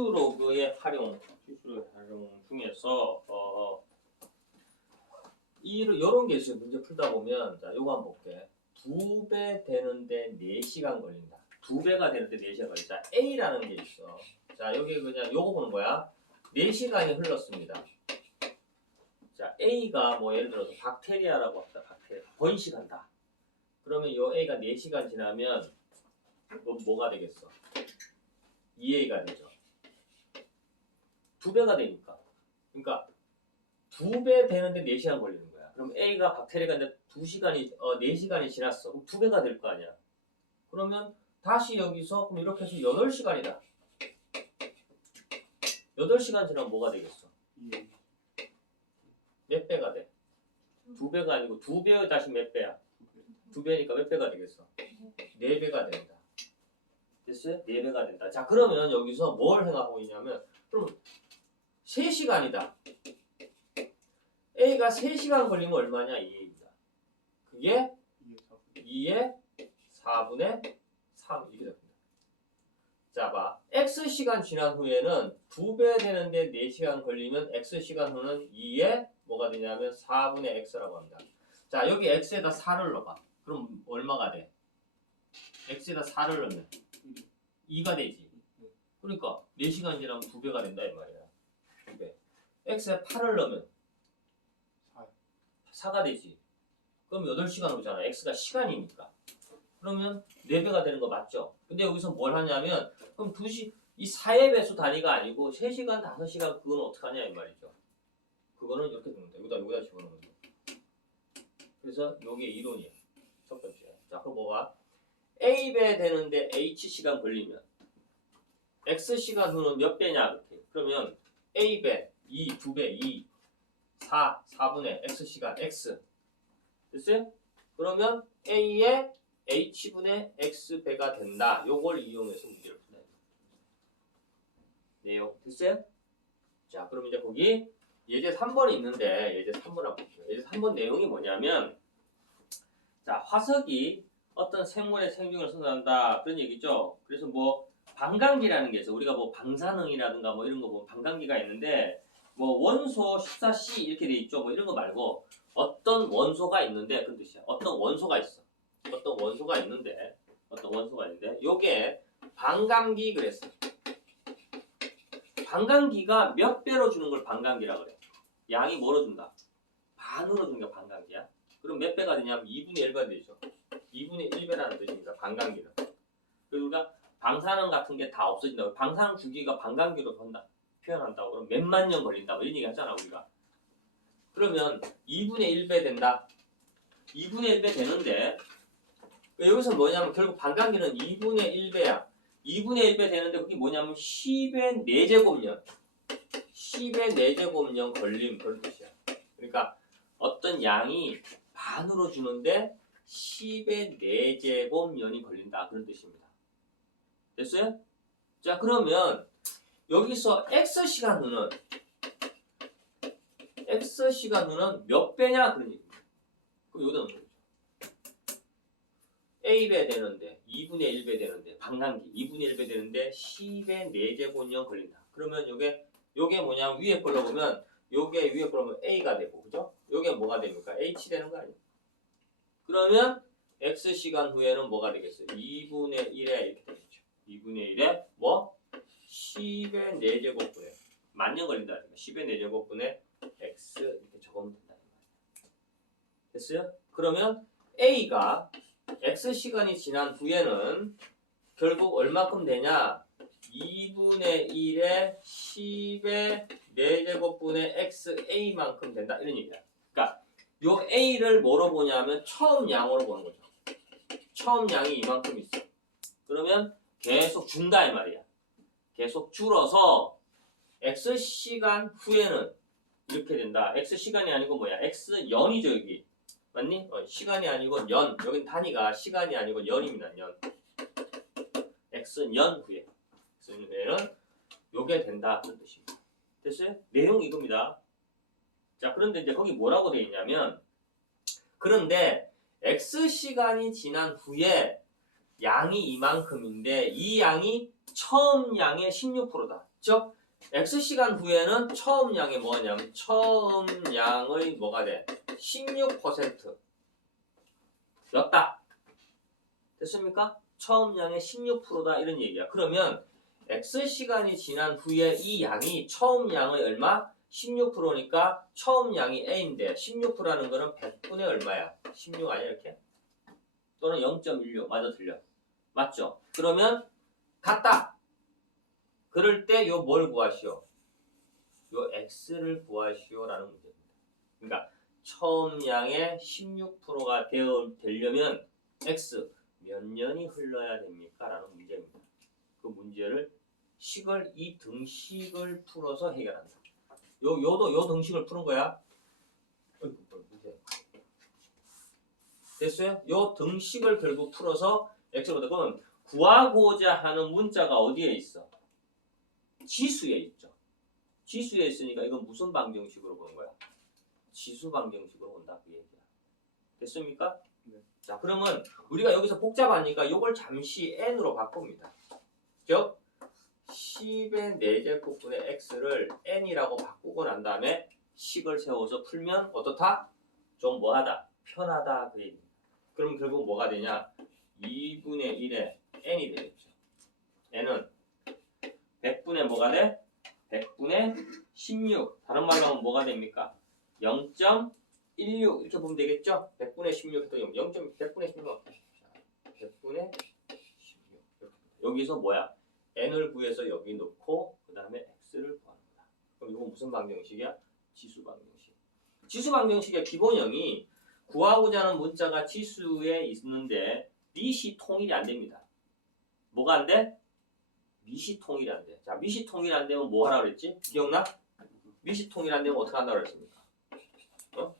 필수로그의 활용, 필수로그 활용 중에서 어, 이 요런 게 있어요. 문제 풀다 보면 자, 요거 한번 볼게. 두 배 되는데 4시간 걸린다. 두 배가 되는데 4시간 걸린다. A라는 게 있어. 자, 여기 그냥 요거 보는 거야. 4시간이 흘렀습니다. 자, A가 뭐 예를 들어서 박테리아라고 합시다. 박테리아. 번식한다. 그러면 요 A가 4시간 지나면 뭐, 뭐가 되겠어? 2A가 되죠. 두 배가 되니까. 그러니까 두 배 되는데 4시간 걸리는 거야. 그럼 A가 박테리아가 이제 2시간이, 어, 4시간이 지났어. 그럼 두 배가 될 거 아니야. 그러면 다시 여기서, 그럼 이렇게 해서 8시간이다. 8시간 지나면 뭐가 되겠어? 예. 몇 배가 돼? 두 배가 아니고 두배 다시 몇 배야? 두 배니까 몇 배가 되겠어? 네 배가 된다. 됐어요? 네 배가 된다. 자, 그러면 여기서 뭘 생각하고 있냐면, 그럼 3시간이다. A가 3시간 걸리면 얼마냐? 2A입니다. 그게 이해 2의 4분의 3 이렇게 됩니다. 자, 봐. X시간 지난 후에는 두배 되는데 4시간 걸리면 X시간 후는 2의 뭐가 되냐면 4분의 X라고 합니다. 자, 여기 X에다 4를 넣어봐. 그럼 얼마가 돼? X에다 4를 넣으면 2가 되지. 그러니까 4시간 지나면 두 배가 된다 이 말이야. 두 배. X에 8을 넣으면 4. 4가 되지. 그럼 8시간 오잖아. X가 시간이니까. 그러면 4배가 되는 거 맞죠? 근데 여기서 뭘 하냐면, 그럼 2시, 이 4의 배수 단위가 아니고 3시간, 5시간 그건 어떡하냐 이 말이죠. 그거는 이렇게 됩니다. 여기다, 여기다 집어넣는 거. 그래서 요게 이론이에요. 첫 번째. 자, 그럼 뭐가? A배 되는데 H시간 걸리면 X시간 후는 몇 배냐 이렇게. 그러면 A배 2, 2배 2, 4, 4분의 X시간 X 됐어요? 그러면 A의 H분의 X배가 된다. 요걸 이용해서 문제를 푸는 내용 됐어요? 자 그럼 이제 거기 예제 3번이 있는데 예제 3번 한번 볼게요. 예제 3번 내용이 뭐냐면 자 화석이 어떤 생물의 생중을 선사한다 그런 얘기죠. 그래서 뭐 방광기라는 게 있어. 우리가 뭐 방사능이라든가 뭐 이런 거 보면 방광기가 있는데 뭐 원소 14C 이렇게 돼 있죠. 뭐 이런 거 말고 어떤 원소가 있는데 그런 뜻이야. 어떤 원소가 있어. 어떤 원소가 있는데 어떤 원소가 있는데 요게 방광기 그랬어. 방광기가 몇 배로 주는 걸 방광기라 그래. 양이 뭐로 준다? 반으로 주는 게 방광기야. 그럼 몇 배가 되냐면 2분의 1가 되죠. 2분의 1배라는 뜻입니다. 방광기는. 그리고 우리가 방사능 같은 게 다 없어진다고. 방사능 주기가 방광기로 한다. 표현한다고 그러면 몇만 년 걸린다. 뭐 이런 얘기 하잖아, 우리가. 그러면 2분의 1배 된다. 2분의 1배 되는데 여기서 뭐냐면 결국 반감기는 2분의 1배야. 2분의 1배 되는데 그게 뭐냐면 10의 4제곱년. 10의 4제곱년 걸림 그런 뜻이야. 그러니까 어떤 양이 반으로 주는데 10의 4제곱년이 걸린다 그런 뜻입니다. 됐어요? 자 그러면 여기서 x 시간 후는 x 시간 후는 몇 배냐 그런 얘기입니다. 그럼 여기다 넣는 거죠. a배 되는데 2분의 1배 되는데 방광기 2분의 1배 되는데 10의 4제곱년 걸린다. 그러면 요게 요게 뭐냐면 위에 걸로 보면 요게 위에 걸로 보면 a가 되고 그죠? 요게 뭐가 됩니까? h 되는 거 아니에요? 그러면 x 시간 후에는 뭐가 되겠어요? 2분의 1에 이렇게 되겠죠. 4제곱분에 만년 걸린다. 10의 4제곱분에 x 이렇게 적으면 된다. 됐어요? 그러면 a가 x 시간이 지난 후에는 결국 얼마큼 되냐? 2분의 1에 10의 4제곱분의 xa만큼 된다. 이런 얘기야. 그러니까 요 a를 뭐로 보냐면 처음 양으로 보는 거죠. 처음 양이 이만큼 있어. 그러면 계속 준다 이 말이야. 계속 줄어서 x 시간 후에는 이렇게 된다. x 시간이 아니고 뭐야? x 연이죠 여기. 맞니? 어, 시간이 아니고 연. 여긴 단위가 시간이 아니고 연입니다. 연. x는 연 후에. x는 후에는 요게 된다. 그런 뜻입니다. 됐어요? 내용 이겁니다. 자, 그런데 이제 거기 뭐라고 돼 있냐면 그런데 x 시간이 지난 후에 양이 이만큼인데 이 양이 처음 양의 16%다. 즉 x시간 후에는 처음 양이 뭐냐면 처음 양의 뭐가 돼? 16%였다. 됐습니까? 처음 양의 16%다 이런 얘기야. 그러면 x시간이 지난 후에 이 양이 처음 양의 얼마? 16%니까 처음 양이 a인데 16%라는 거는 100분의 얼마야? 16 아니야 이렇게? 또는 0.16 맞아 틀려? 맞죠? 그러면 같다. 그럴 때 요 뭘 구하시오? 요 x를 구하시오라는 문제입니다. 그러니까 처음 양의 16%가 되어 되려면 x 몇 년이 흘러야 됩니까? 라는 문제입니다. 그 문제를 식을 이 등식을 풀어서 해결한다. 요 요도 요 등식을 푸는 거야. 문제. 됐어요? 요 등식을 결국 풀어서 그러면 구하고자 하는 문자가 어디에 있어? 지수에 있죠. 지수에 있으니까 이건 무슨 방정식으로 보는 거야? 지수 방정식으로 본다 그 얘기야. 됐습니까? 네. 자 그러면 우리가 여기서 복잡하니까 이걸 잠시 n으로 바꿉니다. 즉 10의 4제곱분의 x를 n이라고 바꾸고 난 다음에 식을 세워서 풀면 어떻다? 좀 뭐하다? 편하다 그 얘기입니다. 그럼 결국 뭐가 되냐? 2분의 1에 n이 되겠죠. n은 100분의 뭐가 돼? 100분의 16. 다른 말로 하면 뭐가 됩니까? 0.16 이렇게 보면 되겠죠? 100분의 16또 0. 0. 100분의 16 어때? 100분의 16. 이렇게. 여기서 뭐야? n을 구해서 여기 넣고 그 다음에 x를 구하는 거다. 그럼 이건 무슨 방정식이야? 지수 방정식. 지수 방정식의 기본형이 구하고자 하는 문자가 지수에 있는데 밑이 통일이 안 됩니다. 뭐가 안 돼? 밑이 통일이 안 돼. 자, 밑이 통일 안 되면 뭐 하라 그랬지? 기억나? 밑이 통일 안 되면 어떻게 한다고 그랬습니까? 어?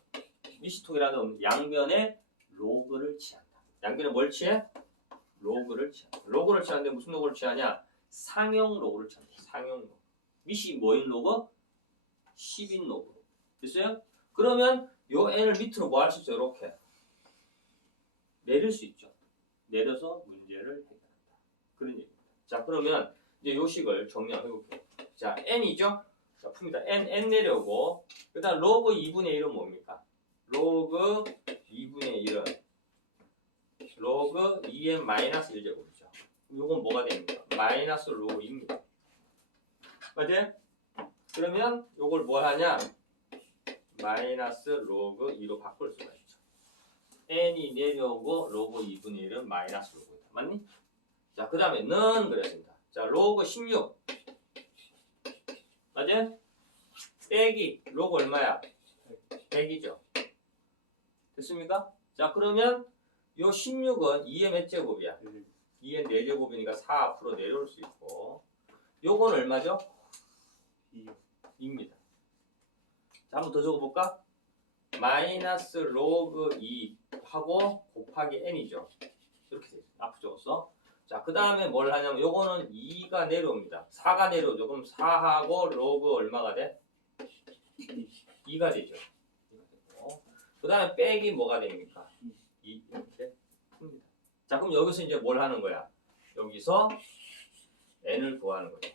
밑이 통일 안 되면 양변에 로그를 취한다. 양변에 뭘 취해? 로그를 취한다. 로그를 취하는데 무슨 로그를 취하냐? 상형 로그를 취한다. 상형 로그. 밑이 뭐인 로그? 10인 로그. 됐어요? 그러면 요 n을 밑으로 뭐 할 수 있어요? 이렇게. 내릴 수 있죠. 내려서 문제를 해결한다. 그런 얘기입니다. 자, 그러면 이제 요식을 정리 한번 해볼게요. 자, n이죠? 자, 풉니다. n, n 내려오고, 그 다음 로그 2분의 1은 뭡니까? 로그 2분의 1은 로그 2n 마이너스 1제곱이죠. 요건 뭐가 됩니까? 마이너스 로그 2입니다. 맞아요? 그러면 요걸 뭐 하냐? 마이너스 로그 2로 바꿀 수가 있죠. N이 내려오고 로그 2분의 1은 마이너스 로그이다. 맞니? 자, 그 다음에 는 그랬습니다. 자, 로그 16. 맞아요? 빼기 로그 얼마야? 100이죠. 됐습니까? 자, 그러면 요 16은 2의 몇 제곱이야? 2의 4제곱이니까 4 앞으로 내려올 수 있고 요건 얼마죠? 2입니다. 자, 한번 더 적어볼까? 마이너스 로그 2 하고 곱하기 n이죠. 이렇게 돼 있어. 앞으로 적었어. 자, 그 다음에 뭘 하냐면 요거는 2가 내려옵니다. 4가 내려오죠. 그럼 4하고 로그 얼마가 돼? 2가 되죠. 그 다음에 빼기 뭐가 됩니까? 2 이렇게 풉니다. 자, 그럼 여기서 이제 뭘 하는 거야? 여기서 n을 구하는 거죠.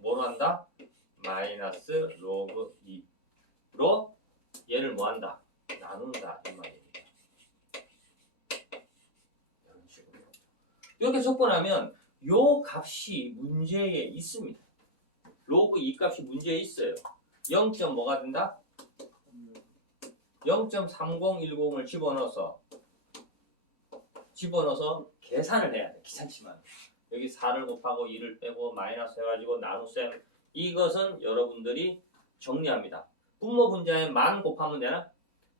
뭐로 한다? 마이너스 로그 2로 얘를 뭐 한다? 나눈다 이 말입니다. 이런 식으로. 이렇게 접근하면 요 값이 문제에 있습니다. 로그 2 값이 문제에 있어요. 0. 뭐가 된다? 0.3010을 집어넣어서 집어넣어서 계산을 해야 돼. 귀찮지만 여기 4를 곱하고 2를 빼고 마이너스 해가지고 나눗셈 이것은 여러분들이 정리합니다. 분모 분자에 만 곱하면 되나?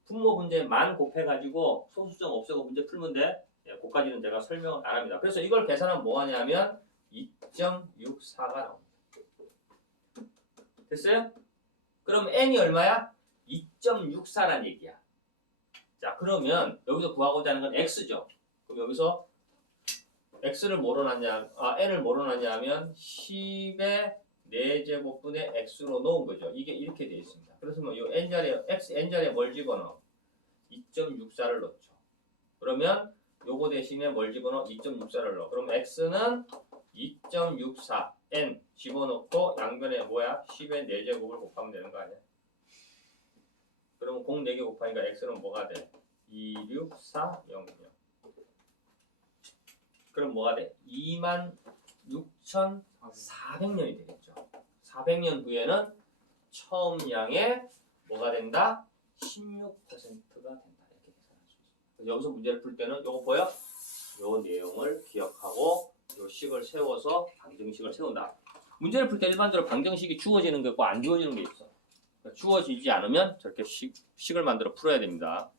분모 분자에 만 곱해가지고 소수점 없애고 문제 풀면 돼. 예, 그까지는 제가 설명을 안 합니다. 그래서 이걸 계산하면 뭐 하냐면 2.64가 나옵니다. 됐어요? 그럼 n이 얼마야? 2.64란 얘기야. 자, 그러면 여기서 구하고자 하는 건 x죠. 그럼 여기서 x를 뭐로 놨냐, 아, n을 뭐로 놨냐면 10의 4제곱분의 x로 놓은 거죠. 이게 이렇게 되어 있습니다. 그래서 뭐이 n자리에, x n자리에 뭘 집어넣어? 2.64를 넣죠. 그러면 요거 대신에 뭘 집어넣어? 2.64를 넣어. 그럼 x는 2.64 n 집어넣고 양변에 뭐야? 10의 4제곱을 곱하면 되는 거 아니야? 그러면 공 4개 곱하니까 x는 뭐가 돼? 2, 6, 4, 0, 0. 그럼 뭐가 돼? 2만 6,400년이 되겠죠. 400년 후에는 처음 양의 뭐가 된다? 16%가 된다. 여기서 문제를 풀 때는 요거 보여? 요 내용을 기억하고 요 식을 세워서 방정식을 세운다. 문제를 풀 때 일반적으로 방정식이 주어지는 게 있고 안 주어지는 게 있어. 그러니까 주어지지 않으면 저렇게 식, 식을 만들어 풀어야 됩니다.